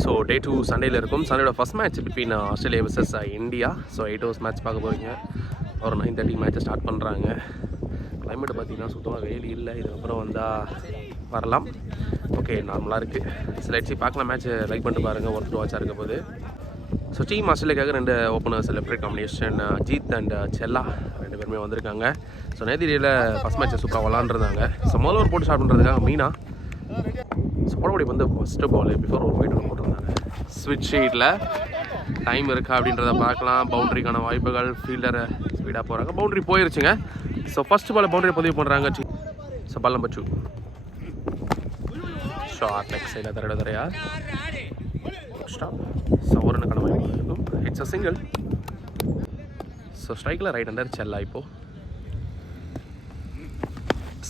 So day 2 சண்டேல இருக்கும். சண்டேயோட first match between Australia versus India. So 8 hours match பார்க்க போகிறீங்க. ஒரு 9:30 மேட்ச்சை ஸ்டார்ட் பண்ணுறாங்க. கிளைமேட் பார்த்தீங்கன்னா சுத்தமாக வெயில் இல்லை. இதுக்கப்புறம் வந்தால் வரலாம். ஓகே, நார்மலாக இருக்குது. சில பார்க்கலாம். மேட்ச் லைக் பண்ணிட்டு பாருங்கள். ஒர்த் வாட்சாக இருக்க போது. ஸோ டீம் ஆஸ்திரேலியாக்காக 2 openers celebrate combination Jeet and Chella 2 பேருமே வந்திருக்காங்க. ஸோ நேதிரியில் ஃபஸ்ட் மேட்ச்சை சூப்பராக விளாண்டுருந்தாங்க. ஸோ முதல்ல ஒரு போட்டு ஸ்டார்ட் பண்ணுறதுக்காக மீனா ஸோ போடப்படி வந்து ஃபஸ்ட்டு பால் பிஃபோர் ஒரு வைட் ஒன்று போட்டிருந்தாங்க. ஸ்விட்ச் ஷீட்டில் டைம் இருக்கா அப்படின்றத பார்க்கலாம். பவுண்ட்ரிக்கான வாய்ப்புகள். ஃபீல்டரை ஸ்பீடாக போகிறாங்க. பவுண்ட்ரி போயிருச்சுங்க. ஸோ ஃபஸ்ட்டு பால் பவுண்ட்ரி பதிவு பண்ணுறாங்க. So ball number 2 short leg சைடில் தரையா ஸ்டாப். ஸோ ஒரு ரன்னுக்கான வாய்ப்பு இருக்கும். It's a single. ஸோ ஸ்ட்ரைக்கில் ரைட் ஹேண்டர் செல்லா. இப்போது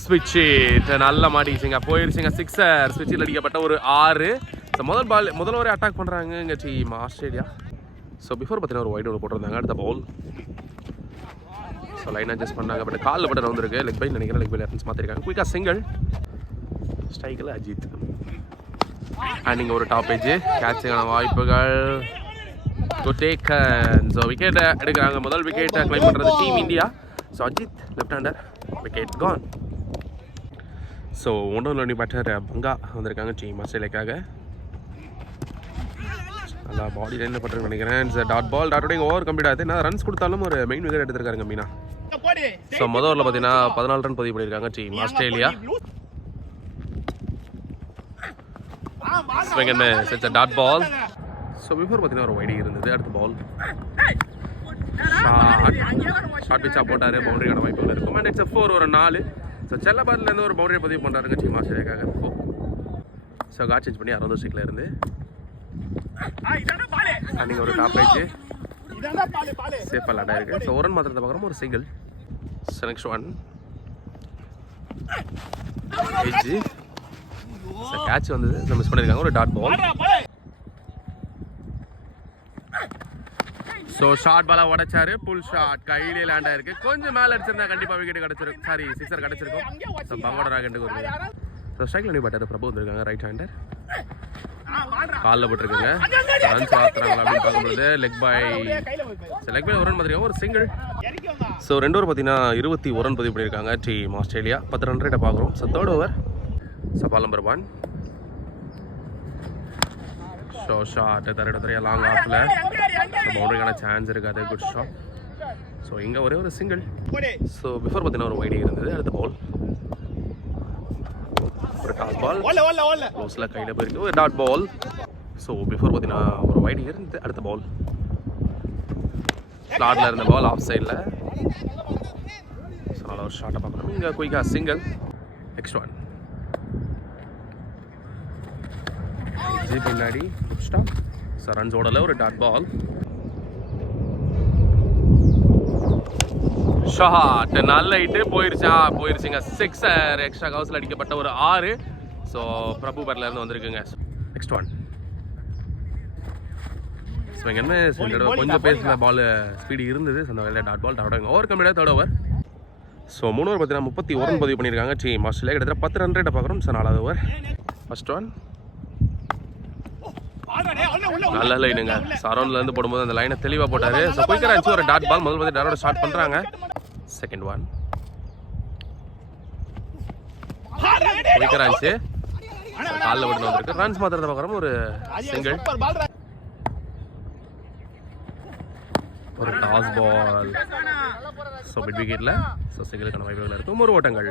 ஸ்விட்ச் நல்லா மாட்டிக்கிச்சிங்க. போயிருச்சுங்க. சிக்ஸர். ஸ்விட்சில் அடிக்கப்பட்ட ஒரு 6. ஸோ முதல் ஒரு அட்டாக் பண்ணுறாங்க இங்கே டீம் ஆஸ்திரேலியா. ஸோ பிஃபோர் பார்த்தீங்கன்னா ஒரு வைட் ஒன்று போட்டிருந்தாங்க. அடுத்த பால் ஸோ லைன் அட்ஜஸ்ட் பண்ணாங்க. பட் காலில் பட்டன் வந்துருக்கு. லெக் பை நினைக்கிறேன். லெக் பை ரெஃபரன்ஸ் மாற்றிருக்காங்க. குயிக்காக சிங்கிள். ஸ்ட்ரைக்கில் அஜித் அண்ட் இங்கே ஒரு டாப் ஏஜ். கேட்சுக்கான வாய்ப்புகள். Good taken. ஸோ விக்கெட்டை எடுக்கிறாங்க. முதல் விக்கெட்டை கிளைம் பண்ணுறது team India. So Ajith left hander. Wicket gone. So ஒன்றொன்று பேட்டர் பங்கா வந்திருக்காங்க டீம் ஆஸ்திரேலியாக்காக. நல்லா பாடி லைனில் பட்டுருன்னு நினைக்கிறேன். Dot ball. டாட்டோட ஓவர் கம்ப்ளீட் ஆகுது. நான் ரன்ஸ் கொடுத்தாலும் ஒரு மெயின் விக்கெட் எடுத்திருக்காருங்க மீனா. ஸோ முதல் ஓவரில் பார்த்தீங்கன்னா 14 ரன் பதிவு பண்ணியிருக்காங்க team Australia. Dot ball. So before பார்த்தீங்கன்னா ஒரு வைடி இருந்தது. அடுத்த பால் ஷார்ட் பிச்சாக போட்டார். பவுண்டரிக்கான வாய்ப்புகள் இருக்கும். அண்ட் இட்ஸ் 4 ஒரு 4. ஸோ செல்லபாட்லேருந்து ஒரு பவுண்டரி பதிவு பண்ணுறாருங்க டீம் ஆஸ்திரேலியாக்காக. ஸோ காட் சேஞ்ச் பண்ணி 60 ஸ்ட்ரிக்கில் இருந்து நீங்கள் ஒரு டாப் ஆயிடுச்சு. சேஃபாக லாட்டாக இருக்குது. ஸோ ஒரு ரன் மாத்திரத்தை பார்க்குறோம். ஒரு single. So next one edge. So catch வந்தது. ஸோ மிஸ் பண்ணியிருக்காங்க. ஒரு டாட் பால். ஸோ ஷார்ட் பாலாக உடைச்சாரு. புல் ஷாட் கையிலே லேண்ட் ஆயிருக்கு. கொஞ்சம் மேலே அடிச்சிருந்தா கண்டிப்பாக விக்கெட் கிடச்சிருக்கும். சாரி, சிக்ஸர் கிடச்சிருக்கும். ஸோ பங்கோட ராகெண்டுக்கு வருது. ஸோ ஸ்ட்ரைக்கில் நீ பட்டார். பிரபு வந்திருக்காங்க. Right hander. காலில் போட்டிருக்குங்க. ரன்ஸ் ஆத்துறாங்களா அப்படின்னு பார்க்கும்போது லெக் பை. லெக் பை ஒரு ரன் பார்த்துருக்காங்க. ஒரு சிங்கிள். ஸோ 2 ஓவர் பார்த்தீங்கன்னா 21 ரன் பதிவு பண்ணியிருக்காங்க டீம் ஆஸ்திரேலியா. 10 ரன் ரேட்டை பார்க்குறோம். So third over. So ball number 1. So short தரையா லாங் ஆஃபில். ஸோ பவுண்டரிக்கான சான்ஸ் இருக்காது. Good shot. ஸோ இங்கே ஒரே ஒரு சிங்கிள். ஸோ பிஃபோர் பார்த்தீங்கன்னா ஒரு வைடி இருந்தது. அடுத்த பால் ஒரு டாஸ் பால். க்ளோஸில் கையில் போயிருக்கு. ஒரு டாட் பால். ஸோ பிஃபோர் பார்த்தீங்கன்னா ஒரு வைடி இருந்தது. அடுத்த பால் ஸ்லாட்டில் இருந்த பால் ஆஃப் சைடில். ஸோ நல்லா ஒரு ஷார்ட்டை பார்க்கணும். இங்கே குயிக்காக சிங்கிள். நெக்ஸ்ட் ஒன் பின்னாடி ஸ்டாப். ஸோ ரன்ஸ் ஓடல. ஒரு டாட் பால். ஷாட் நல்ல ஹிட்டு. போயிருச்சுங்க. சிக்ஸர். எக்ஸ்ட்ரா கவர்ஸில் அடிக்கப்பட்ட ஒரு 6. ஸோ பிரபு பேட்ல இருந்து வந்திருக்குங்க. நெக்ஸ்ட் ஒன் ஸோ இங்கே கொஞ்சம் பேஸில் பால் ஸ்பீடு இருந்தது. அந்த வகையில் டாட் பால். டாட் ஓவர் கம்ப்ளீட்டாக தேர்ட் ஓவர். ஸோ 3 ஓவர் பார்த்தீங்கன்னா 31 ரன் பதிவு பண்ணியிருக்காங்க டீம் ஆஸ்திரேலியா. கிட்டத்தட்ட 10 ரன் ரேட்டை பார்க்குறோம். ஸோ 4வது ஓவர். ஃபர்ஸ்ட் ஒன் நல்ல லைனுங்க. சரௌண்ட்லேருந்து போடும்போது அந்த லைனை தெளிவாக போட்டார். ஸோ குயிக்கராக இருந்துச்சு. ஒரு டாட் பால். முதல் பார்த்து டாட்டோட ஸ்டார்ட் பண்ணுறாங்க. செகண்ட் ஒன் குயிக்கராக இருந்துச்சு. காலில் விட்டு வந்துருக்கு. ரன்ஸ் மாத்திரத்தை பார்க்குறோம். ஒரு சிங்கிள். ஒரு டாஸ் பால். ஸோ மிட் விக்கெட்டில். ஸோ சிங்கிளுக்கான வாய்ப்புகள் இருக்கும். ஒரு ஓட்டங்கள்.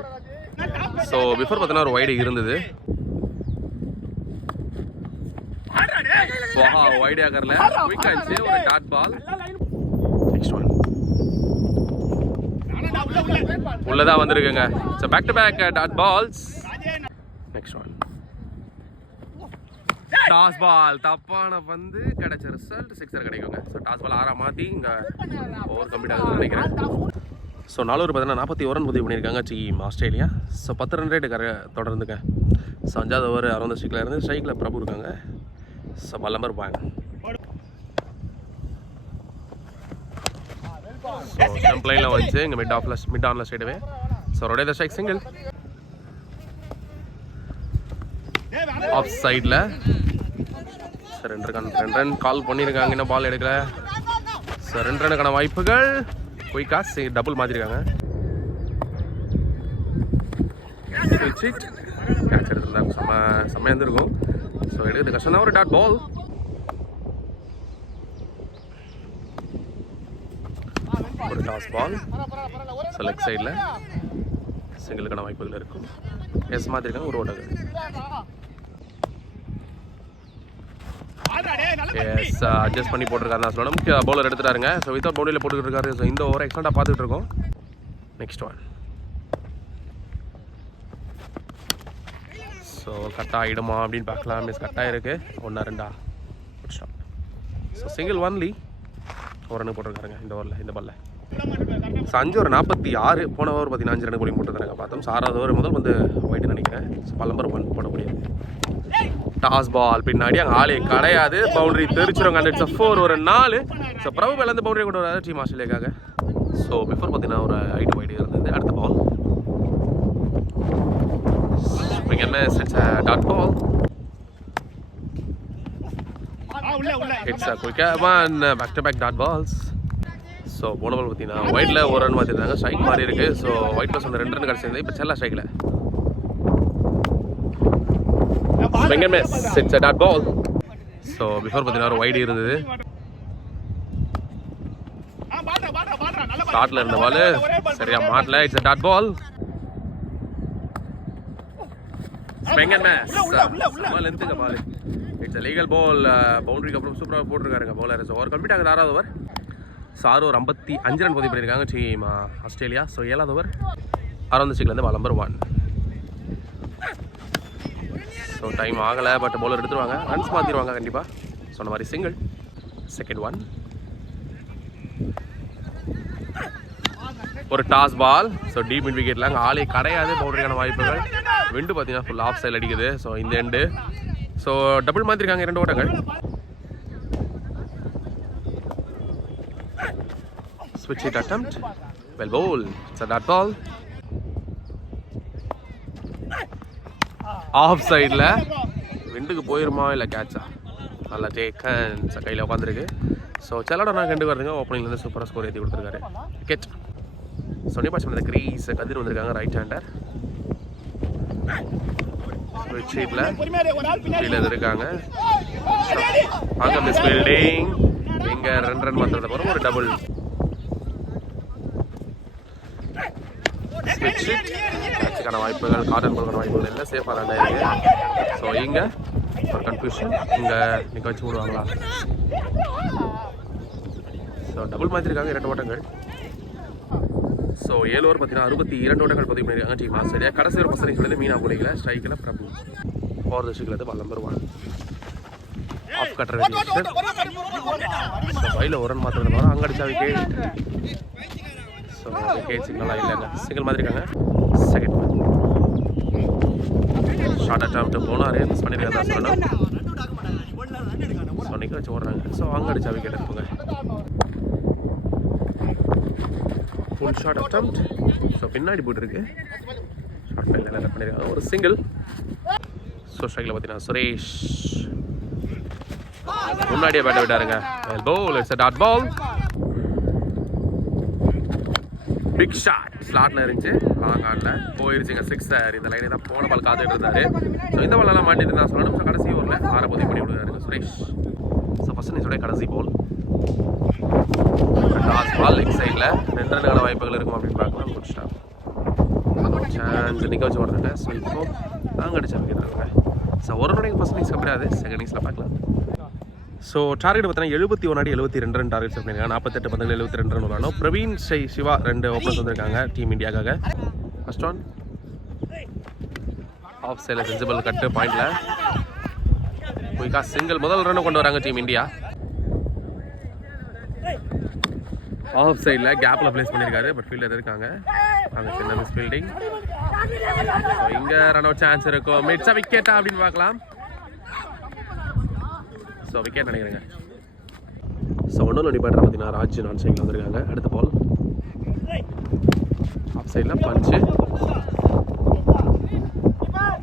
ஸோ பிஃபோர் பார்த்தீங்கன்னா ஒரு வைடு இருந்தது. வைட் ஆகறல. குயிக்கா இருந்துச்சு. ஒரு டாட் பால். நெக்ஸ்ட் ஒன் உள்ளதான் வந்திருக்குங்க. So back to back dot balls. Next one toss ball. தப்பான வந்து கிடைச்ச ரிசல்ட் சிக்ஸர் கிடைக்குங்க. ஸோ டாஸ் பால் 6 மாற்றி இங்கே ஓவர் கம்ப்ளீட் ஆகுதுன்னு நினைக்கிறேன். ஸோ 4 ஓவர் பார்த்தீங்கன்னா 41 ரன் பதிவு பண்ணியிருக்காங்க team Australia. So 10 run rate தொடர்ந்துங்க. ஸோ 5வது ஓவர் 60 ஸ்ட்ரிக்கில் இருந்து ஸ்ட்ரைக்கில் பிரபு இருக்காங்க. So ball number 1. So stump லைனில் வந்துச்சு. இங்கே மிட் ஆனில் straightway. So rotate the strike single. Off சைடில் சார் 2 ரன் கால் பண்ணியிருக்காங்க, இன்னும் பால் எடுக்கல. சார் 2 ரனுக்கான வாய்ப்புகள். குயிக்காக டபுள் மாற்றிருக்காங்க. கேட்ச் எடுத்துருந்தாங்க, செம்மையாக இருந்திருக்கும். ஸோ எடுக்கிறது கஷ்டம் தான். ஒரு டாட் பால். ஒரு டாஸ் பால். ஸோ லெக் சைடில் சிங்கிளுக்கான வாய்ப்புகள் இருக்கும். எஸ் மாற்றிருக்காங்க, ஒரு ஓட்டங்கள். எஸ் அட்ஜஸ்ட் பண்ணி போட்டிருக்காரு தான் சொல்லணும். பவுலர் எடுத்துட்டாருங்க. ஸோ வித்தவுட் பவுண்டரியில் போட்டுக்கிட்டு இருக்காரு. ஸோ இந்த ஓவர் எக்ஸ்ட்ரா பார்த்துட்டு இருக்கோம். Next one. ஸோ கட் ஆகிடுமா அப்படின்னு பார்க்கலாம். மிஸ் கட் ஆகிருக்கு. 1-2 ஸ்டாப். So single only. ஒரு ரன் போட்டிருக்காருங்க இந்த ஓவரில், இந்த பாலில். ஸோ 5 ஒரு 46. போன ஓவர் பார்த்தீங்கன்னா 5 ரன் போலிங் போட்டுருக்காங்க பார்த்தோம். ஸோ 6வது ஓவர் முதல் வந்து ஒயிட்டு நினைக்கிறேன். ஸோ பால் நம்பர் 1 போட முடியாது. டாஸ் பால் பின்னாடி அங்கே ஆளே கிடையாது. பவுண்டரி தெரிச்சிருவாங்க. அந்த இட்ஸ் 4 ஒரு 4. ஸோ பிரபு மேலேருந்து பவுண்டரி கொண்டு வராது டீம் ஆஸ்திரேலியாக்காக. ஸோ பிஃபோர் பார்த்தீங்கன்னா ஒரு 8 வைடு இருந்தது. அடுத்த பால் என்ன dot ball. It's back to back dot balls. So போன பால் பார்த்தீங்கன்னா ஒயிட்டில் ஒரு ரன் மாற்றிருந்தாங்க. ஸ்ட்ரைக் மாறி இருக்குது. ஸோ ஒயிட் ப்ளஸ் வந்து 2 ரன் கிடச்சிருந்தது. இப்போ செல்லா ஸ்ட்ரைக்கில் it's dot ball. So before பார்த்தீங்கன்னா ஒரு வைடு இருந்தது. ஸ்டார்ட்ல இருந்த பால் சரியா மாட்டல. It's dot ball. லென்த்துங்க பால். It's legal ball. பவுண்டரிக்கு அப்புறம் சூப்பராக போட்டிருக்காருங்க பவுலர். ஸோ ஓவர் கம்ப்ளீட் ஆகுது. 6வது ஓவர். ஸோ 6 ஒரு 55 ரன் பதிவு பண்ணியிருக்காங்க டீம் ஆஸ்திரேலியா. ஸோ 7வது ஓவர் 6வது ஸ்டிக்லேருந்து பால் நம்பர் 1. ஸோ டைம் ஆகலை. பட் பவுலர் எடுத்துருவாங்க. ரன்ஸ் மாற்றிடுவாங்க கண்டிப்பாக. சொன்ன மாதிரி சிங்கிள். Second one. ஒரு toss ball. So deep mid விக்கெட்டில் அங்கே ஆளே கிடையாது. பவுண்டரிக்கான வாய்ப்புகள். விண்டு பார்த்தீங்கன்னா ஃபுல் ஆஃப் சைடில் அடிக்குது. ஸோ இந்த எண்டு. ஸோ டபுள் மாற்றிருக்காங்க 2 ஓட்டங்கள். Switch hit attempt. Well bowled. It's a dot ball. Off சைடில் விண்டுக்கு போயிருமா இல்லை கேட்சா? நல்லா டேக்கன். கையில் உட்காந்துருக்கு. ஸோ செல்லடோனா கண்டு வருதுங்க. ஓப்பனிங்லேருந்து சூப்பராக ஸ்கோர் ஏற்றி கொடுத்துருக்காரு. விக்கெட். ஸோ நிபாச் பண்ண கிரீஸ் கதிர் வந்திருக்காங்க. Right hander. ஸ்விட்ச் ஹிட்டில் கீழே இருக்காங்க. அங்கே மிஸ் ஃபீல்டிங். இங்கே 2 ரன் மாத்திரத்தை போகிறோம். ஒரு டபுள். கேட்சுக்கான வாய்ப்புகள், காட்டன் போடுற வாய்ப்புகள் எல்லாம் சேஃபாக தான் இருக்கு. ஸோ இங்கே ஒரு கன்ஃபியூஷன். இங்கே நிற்க வச்சு விடுவாங்களா? ஸோ டபுள் மாற்றிருக்காங்க 2 ஓட்டங்கள். ஸோ 7 ஓவர் பார்த்தீங்கன்னா 62 ஓட்டங்கள் பதிவு பண்ணியிருக்காங்க டீம் ஆஸ்திரேலியா. கடைசி ஒரு பசங்க வந்து மீனா போலிங்கள ஸ்ட்ரைக்கில் பிரபு. 4th ஸ்டிக்லேருந்து ball number 1. ஆஃப் கட்டுற வேண்டிய வயலில் ஒரு ரன் மாத்திரம் வரும். அங்கே அடிச்சா விக்கெட். ஸோ விக்கெட் சிக்னலாக இல்லைங்க. சிங்கிள் மாதிரிக்காங்க. செகண்ட் ஷார்ட் அட்டம்ப்ட் போனார். மிஸ் பண்ணியிருக்காங்க தான் சொல்லணும். ஸோ நிற்க வச்சு ஓடுறாங்க. ஸோ அங்கே அடிச்சா விக்கெட் இருக்குங்க. Full short attempt. ஸோ பின்னாடி போட்டுருக்கு. ஷார்ட் ஃபைல் என்ன பண்ணியிருக்காங்க. ஒரு சிங்கிள். ஸோ ஸ்ட்ரைக்கில் பார்த்தீங்கன்னா சுரேஷ் முன்னாடியே பேட்டை விட்டாருங்க. Ball. It's dot ball. Big shot. ஸ்லாட்டில் இருந்துச்சு. லாங் ஆனில் போயிருச்சுங்க. 6 இந்த லைனே தான் போன பால் காத்துட்டு இருந்தாரு. ஸோ இந்த பாலெல்லாம் மாட்டிட்டு தான் சொல்லணும். ஸோ கடைசி ஓவரில் 6 பதிவு பண்ணி விடுறாரு சுரேஷ். ஸோ ஃபர்ஸ்ட் இன்னிங்ஸோட கடைசி பால். லாஸ்ட் பால் லெக் சைடில் 2 ரன்னுக்கான வாய்ப்புகள் இருக்கும் அப்படின்னு பார்க்கலாம். Good stop. சான்ஸ் நிற்க வச்சு ஓடுறாங்க. ஸோ இப்போ நாங்கள் அடிச்சா வைக்கிறாங்க. ஸோ ஒரு ரன்னுக்கு ஃபர்ஸ்ட் இன்னிங்ஸ் கிடையாது. செகண்ட் இன்னிங்ஸில் பார்க்கலாம். ஸோ டார்கெட் பார்த்தீங்கன்னா 71 அடி 72 ரன் டார்கெட் பண்ணியிருக்காங்க. 48 பந்துகள் 72 ரன் வரணும். பிரவீன் சிவா 2 ஓப்பனர்ஸ் வந்திருக்காங்க டீம் இந்தியாவுக்காக. ஃபர்ஸ்ட் ஒன் ஆஃப் சைடில் சென்சிபிள் கட்டு பாயிண்டில் குயிக்காக சிங்கிள். முதல் ரன்னு கொண்டு வராங்க டீம் இந்தியா. ஆஃப் சைடில் கேப்பில் பிளேஸ் பண்ணியிருக்காரு. பட் ஃபீல்டர் இருக்காங்க. அங்கே சின்ன மிஸ் ஃபீல்டிங். ஸோ இங்கே ரன் அவுட் சான்ஸ் இருக்கும். மிட்ஸா விக்கெட்டா அப்படின்னு பார்க்கலாம். ஸோ விக்கெட் நினைக்கிறேங்க. ஸோ ஒன்றும் நிப்பாட்டு பார்த்தீங்கன்னா ராஜ் நான் சைடில் வந்திருக்காங்க. அடுத்த பால் ஆஃப் சைடில் பஞ்சு.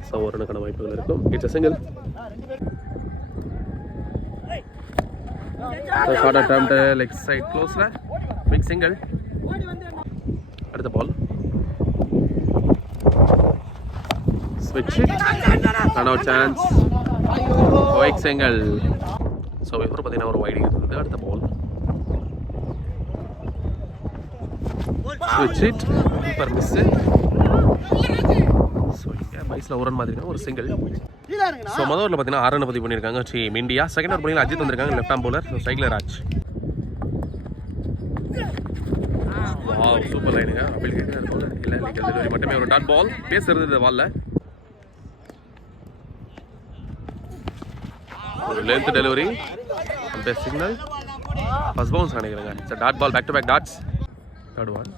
ஸோ ஒரு ரன்னுக்கான வாய்ப்புகள் இருக்கும். It's a single. Short attempt leg side க்ளோஸில் பிக் சிங்கிள். அடுத்த பால் ஸ்விட்ச் out chance wide single. So இப்போ பார்த்தீங்கன்னா ஒரு வைடிங் இருந்தது. அடுத்த பால் ஸ்விட்ச் இட் கீப்பர் மிஸ்ஸு. ஸோ இங்கே பைஸில் ஒரு ரன் மாதிரி ஒரு சிங்கிள். ஸோ முதல் ஓவரில் பார்த்தீங்கன்னா 6 ரன் பதிவு பண்ணியிருக்காங்க டீம் இந்தியா. செகண்ட் ஓவர் பார்த்தீங்கன்னா அஜித் வந்திருக்காங்க லெஃப்ட் ஆம் பவுலர். ஸோ சைக்கிள் ராஜ். சூப்பர் லைனுங்க. அப்படி கேட்டு இல்லை டெலிவரி மட்டுமே ஒரு டாட் பால். பேசுறது இந்த பால்ல ஒரு length delivery best signal first bounce நினைக்கிறேங்க. It's dot ball. Back to back dots. Third one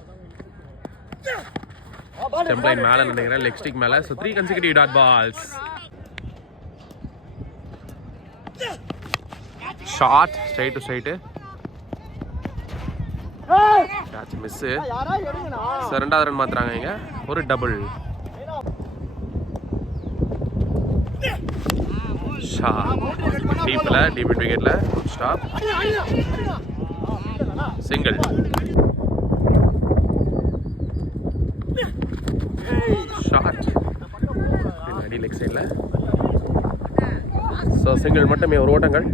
stump line மேலே நினைக்கிறேன் லெக் ஸ்டிக் மேலே. So 3 consecutive dot balls. Short straight to straight catch miss. So 2வது run மாத்துறாங்க இங்க. ஒரு double டீப்ல deep விக்கெட்ல ஸ்டாப் சிங்கிள். ஷார்ட் அடி லெக் சைடில். ஸோ சிங்கிள் மட்டுமே ஒரு ஓட்டங்கள்.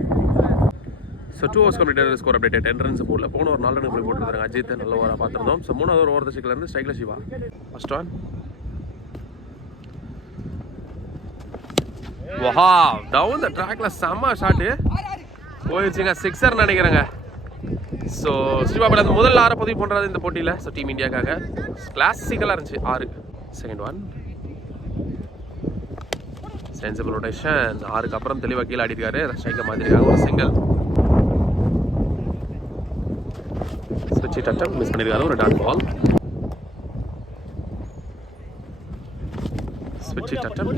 ஸோ 2 overs கம்ப்ளீட்டட். ஸ்கோர் அப்டேட் 10 runs போடல. போன ஒரு 4 ரன் போட்டுருக்காங்க. அஜித் நல்ல ஓவராக பார்த்துருந்தோம். ஸோ 3வது ஓவர் ஸ்டிக்கில் இருந்து ஸ்ட்ரைக்கில் சிவா. ஃபர்ஸ்ட் ஒன் வா டவுன் த ட்ராக்ல செம்ம ஷாட்டு போயிடுச்சுங்க. 6 நினைக்கிறேங்க. ஸோ சிவா படம் முதல் 6 பதிவு பண்ணுறது இந்த போட்டியில். ஸோ டீம் இந்தியாக்காக கிளாசிக்கலாக இருந்துச்சு 6. Second one sensible rotation. 6க்கு அப்புறம் தெளிவாக கீழே ஆடிருக்காரு. ஸ்ட்ரைக்கை மாற்றிருக்காங்க. ஒரு சிங்கிள் ஸ்விட்ச் அட்டம் மிஸ் பண்ணியிருக்காரு. ஒரு டாட் பால் ஸ்விட்ச் அட்டம்.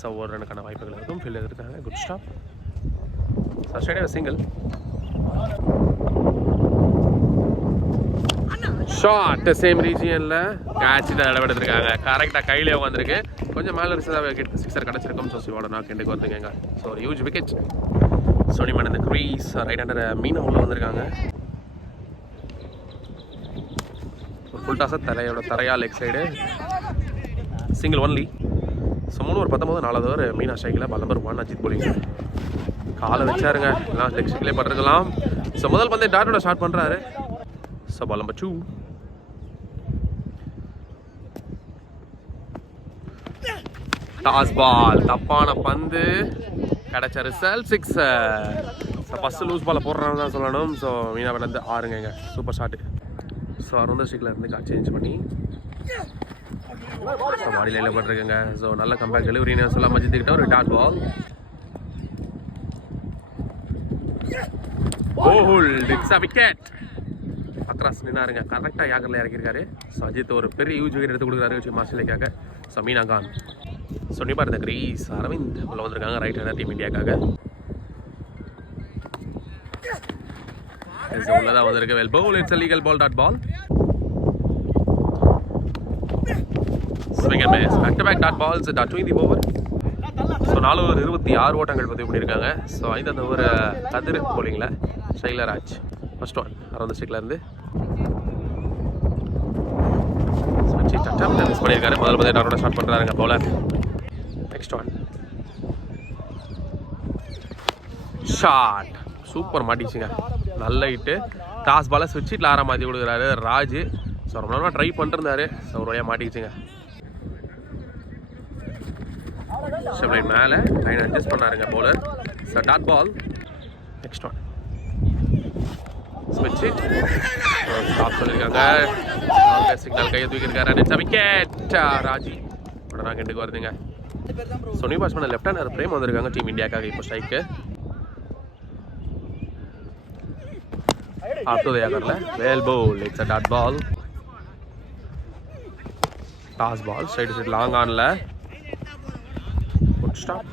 ஸோ ஒரு ரனுக்கான வாய்ப்புகள் இருக்கும். ஃபீல்டர் இருக்காங்க. Good stop. ஸ்ட்ரைட்டாக சிங்கிள். ஷார்ட் சேம் ரீஜியனில் கேட்ச் தான் இடப்பெடுத்துருக்காங்க. கரெக்டாக கையிலே உட்காந்துருக்கு. கொஞ்சம் மேலே இருந்ததாக சிக்ஸர் கிடச்சிருக்கும். ஸோ சிவோட நாக் எண்டுக்கு வந்துருக்கேங்க. ஸோ ஒரு ஹியூஜ் விக்கெட். சோனிமன் இந்த க்ரீஸ் ரைட் ஹேண்டர் மீனை உள்ள வந்திருக்காங்க. ஒரு ஃபுல் டாஸை தரையா leg side single only. So 3 over 19 4வது ஓவர் மீனா ஸ்ட்ரைக்கில் பால் நம்பர் 1 அஜித் போலிங்க. காலை வச்சாருங்க. எல்லாம் லெக் ஸ்டிக்லேயே பட்டிருக்கலாம். ஸோ முதல் பந்தே டாட்டோட ஸ்டார்ட் பண்ணுறாரு. So ball number 2 toss ball. தப்பான பந்து கிடைச்ச ரிசல்ட் 6. ஸோ ஃபஸ்ட்டு லூஸ் பாலை போடுறான்னு தான் சொல்லணும். ஸோ மீனா வந்து 6ங்க. Super shot. ஸோ அரௌண்ட் ஸ்டிக்கில் இருந்து காட் சேஞ்ச் பண்ணி ஸோ பாடி லைனில் போட்டிருக்கேங்க. ஸோ நல்ல கம்பேக் டெலிவரின்னு சொல்ல மஜித்துக்கிட்ட ஒரு dot ball. Hold it's a wicket. Across நின்னாருங்க. கரெக்டாக யாக்கரில் இறக்கியிருக்காரு. ஸோ அஜித் ஒரு பெரிய ஹியூஜ் விக்கெட் எடுத்து கொடுக்குறாரு ஆஸ்திரேலியாக்காக. ஸோ மீனா கான். ஸோ நிபார் இந்த கிரீஸ் அரவிந்த் உள்ள வந்திருக்காங்க ரைட் ஹேண்டர் டீம் இந்தியாக்காக. உள்ளதான் வந்திருக்கு. Well bowl. It's legal ball dot ball. Back to back dot balls dot 2 in the over. So 4 over 26 ஓட்டங்கள் பதிவு பண்ணியிருக்காங்க. ஸோ 5வது ஓவர் கதிர் போலிங்கில் ஸ்டைலர் ராஜ். ஃபர்ஸ்ட் ஒன் அரௌண்ட் ஸ்டிக்கில் இருந்து மிஸ் பண்ணியிருக்காரு. முதல் பந்தே டாட்டோட ஸ்டார்ட் பண்ணுறாருங்க பவுலர். நெக்ஸ்ட் ஒன் ஷார்ட் சூப்பர் மாட்டிச்சுங்க. நல்ல ஹிட்டு. டாஸ் பாலை ஸ்விட்ச் ஹிட்டில் 6 மாற்றி கொடுக்குறாரு ராஜ். ஸோ ரொம்ப நேரமாக ட்ரை பண்ணிருந்தாரு. ஸோ ஒரு வழியாக மாட்டிக்கிச்சுங்க. லைன் மேலே லைன் அட்ஜஸ்ட் பண்ணாருங்க bowler. So dot ball. Next one ஸ்விட்ச் ஹிட். ஸ்டாப் சொல்லியிருக்காங்க. சிக்னல் கையை தூக்கியிருக்காரு. It's wicket. ராஜி உடனே கண்டுக்கு வருதுங்க. So new batsman left hander Prem வந்திருக்காங்க டீம் இந்தியாக்காக இப்போ ஸ்ட்ரைக்கு. ஆப்டோதே யாக்கரில் well bowl. It's a dot ball. Toss ball straight side long ஆனில் குட் ஸ்டாப்.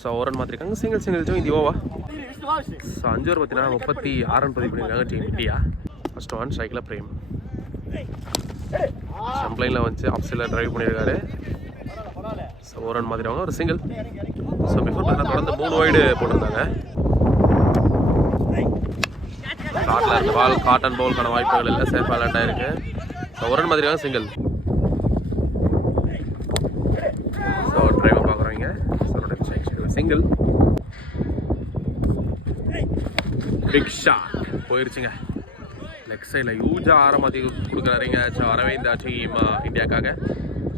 ஸோ ஒரு ரன் மாற்றிருக்காங்க. Single 2 in the over. So 5 over பார்த்தீங்கன்னா 36 ரன் பதிவு பண்ணியிருக்காங்க டீம் இந்தியா. ஃபர்ஸ்ட் ஒன் ஸ்ட்ரைக்கில் பிரேம் ஸ்டம்ப்லைனில் வந்து ஆஃப் சைடில் ட்ரைவ் பண்ணியிருக்காரு. ஸோ ஒரு ரன் மாற்றிருவாங்க. ஒரு சிங்கிள். ஸோ பிஃபோர் பார்த்தீங்கன்னா தொடர்ந்து 3 wide போட்டிருந்தாங்க. ஸ்பாட்டில் இருந்த பால் காட்டன் பவுலுக்கான வாய்ப்புகள் இல்லை, சேஃப் அலர்ட்டாக இருக்குது. ஸோ ஒரு ரன் மாதிரியாக சிங்கிள். ஸோ டிரைவர் பார்க்குறவங்க சிங்கிள். பிக் ஷாட் போயிருச்சுங்க. லெக் சைடில் யூஜாக ஆரம்பத்தி கொடுக்குறாருங்க. ஸோ அரவிந்த் டீம் இந்தியாவுக்காக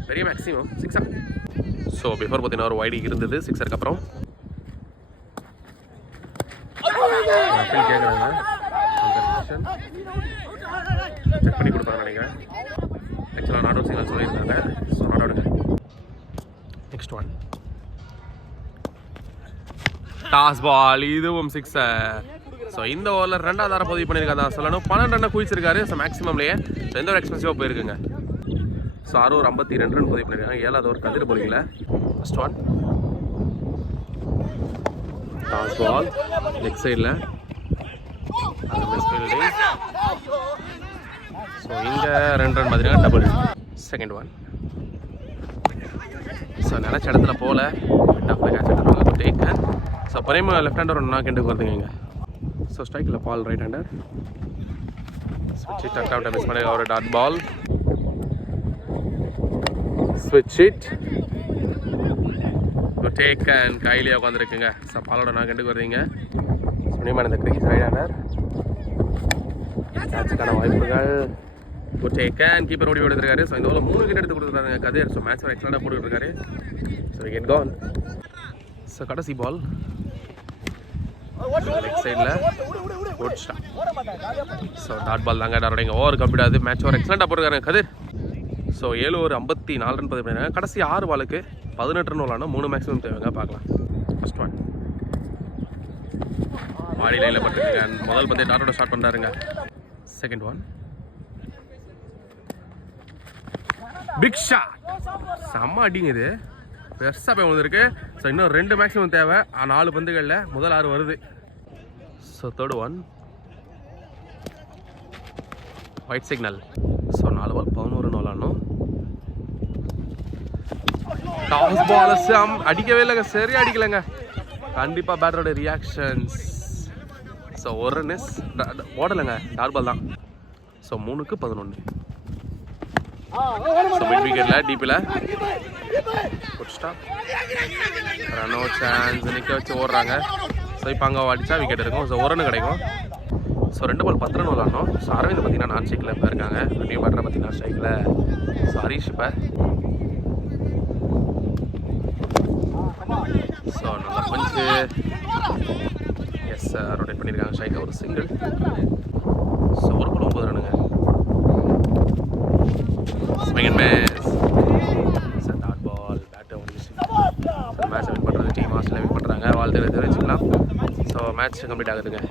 பெரிய மேக்ஸிமம் 6. ஸோ பிஃபோர் பார்த்தீங்கன்னா ஒரு வைடி இருந்தது 6க்கு அப்புறம். கேட்குறாங்க செக் பண்ணி கொடுப்பாங்க நினைக்கிறேன். ஆக்சுவலாக நாட் அவுட் சிக்னல் சொல்லியிருந்தாங்க. ஸோ நாட் அவுட்டுங்க. நெக்ஸ்ட் ஒன் டாஸ் பால், இதுவும் 6. ஸோ இந்த ஓவரில் 2வது ஆரம் பதிவு பண்ணியிருக்காங்க தான் சொல்லணும். 12 ரன்னை குவிச்சிருக்காரு. ஸோ மேக்ஸிமம்லேயே எந்த ஒரு எக்ஸ்பென்சிவாக போயிருக்குங்க. ஸோ 652 ரன் பதிவு பண்ணியிருக்காங்க. 7வது ஓவர் கதிர் போலிங்கள. First one toss ball leg சைடில் மிஸ் ஃபீல்டிங். ஸோ இங்கே 2 ரன் மாதிரி டபுள். செகண்ட் ஒன் ஸோ நினச்ச இடத்துல போகல, டஃப்பில் கேட்ச் எடுத்துருவாங்க taken. So Prem left hander ஒன்று கிண்டுக்கு வருதுங்க இங்கே. ஸோ ஸ்ட்ரைக்கில் பால் ரைட் ஹேண்டர் ஸ்விட்ச் இட் அட் அவுட் மிஸ் பண்ணி ஒரு டாட் பால். ஸ்விட்ச் இட் டேக்கன் கையிலேயே உட்காந்துருக்குங்க. ஸோ பாலோட நான் கிண்டுக்கு வருவீங்க. சுனிமான் இந்த கிரீஸ் ரைட் ஹேண்டர் கேட்சுக்கான வாய்ப்புகள். டேக்கன் கீப்பர் ஓடி எடுத்துருக்காரு. ஸோ இந்த ஓவரில் 3 விக்கெட் எடுத்து கொடுத்துருக்காங்க கதிர். ஸோ மேட்ச் ஒரு எக்ஸ்ட்ரா போட்டுக்கிட்டு இருக்காரு. So wicket gone. ஸோ கடைசி பால் லெக் சைடில் good shot. So dot ball தாங்க டாரோட ஓவர் கம்ப்ளீட் ஆகுது. மேட்ச் ஒரு எக்ஸலண்ட்டாக போட்டுருக்காங்க கதிர். ஸோ 7 ஓவர் 54 ரன் பதிவு பண்ணிருக்காங்க. கடைசி 6 பாலுக்கு 18 ரன் விளாட்னா 3 மேக்ஸிமம் தேவைங்க. பார்க்கலாம். ஃபர்ஸ்ட் ஒன் மாடி லைனில் பட்டுருங்க. முதல் பந்தே டாரோட ஸ்டார்ட் பண்ணுறாருங்க. செகண்ட் ஒன் பிக் ஷாட், செம்ம அடிங்குது. பெருசாக போய் வந்துருக்கு. ஸோ இன்னும் 2 மேக்ஸிமம் தேவை. 4 பந்துகளில் முதல் 6 வருது. So third one wide signal. So 4 ball 11 run விளாடணும். டாஸ் பால் அடிக்கவே இல்லைங்க, சரியாக அடிக்கலைங்க. கண்டிப்பாக பேட்டரோட ரியாக்ஷன்ஸ். ஸோ ஒரு ரன்ஸ் ஓடலைங்க, டாட் பால் தான். ஸோ 3க்கு 11. ஸோ மிட் விக்கெட்டில் டீப்பில் good stop. Run out chance நிற்க வச்சு ஓடுறாங்க. ஸோ இப்போ அங்கே அடித்தா விக்கெட் இருக்கும். ஸோ ஒரு ரன் கிடைக்கும். ஸோ 2 பால் 10 ரன் விளாடணும். ஸோ அரவிந்த் பார்த்தீங்கன்னா நான் ஸ்ட்ரைக்கில் இப்போ இருக்காங்க. நியூ பேட்டரை பார்த்தீங்கன்னா ஸ்ட்ரைக்கில். ஸோ ஹரிஷ் இப்போ ஸோ நல்லா பஞ்சு எஸ் ரொட்டேட் பண்ணியிருக்காங்க. ஸ்ட்ரைக்கில் ஒரு சிங்கிள். ஸோ ஒரு பால் 9 ரன்னுங்க. Swing and miss. So dot ball பேட்டை முடிச்சு மேட்ச் வின் பண்ணுறது டீம் ஆஸ்திரேலியா வின் பண்ணுறாங்க. வாழ்த்து தெரிவிச்சுக்கலாம். ஸோ மேட்ச் கம்ப்ளீட் ஆகுதுங்க.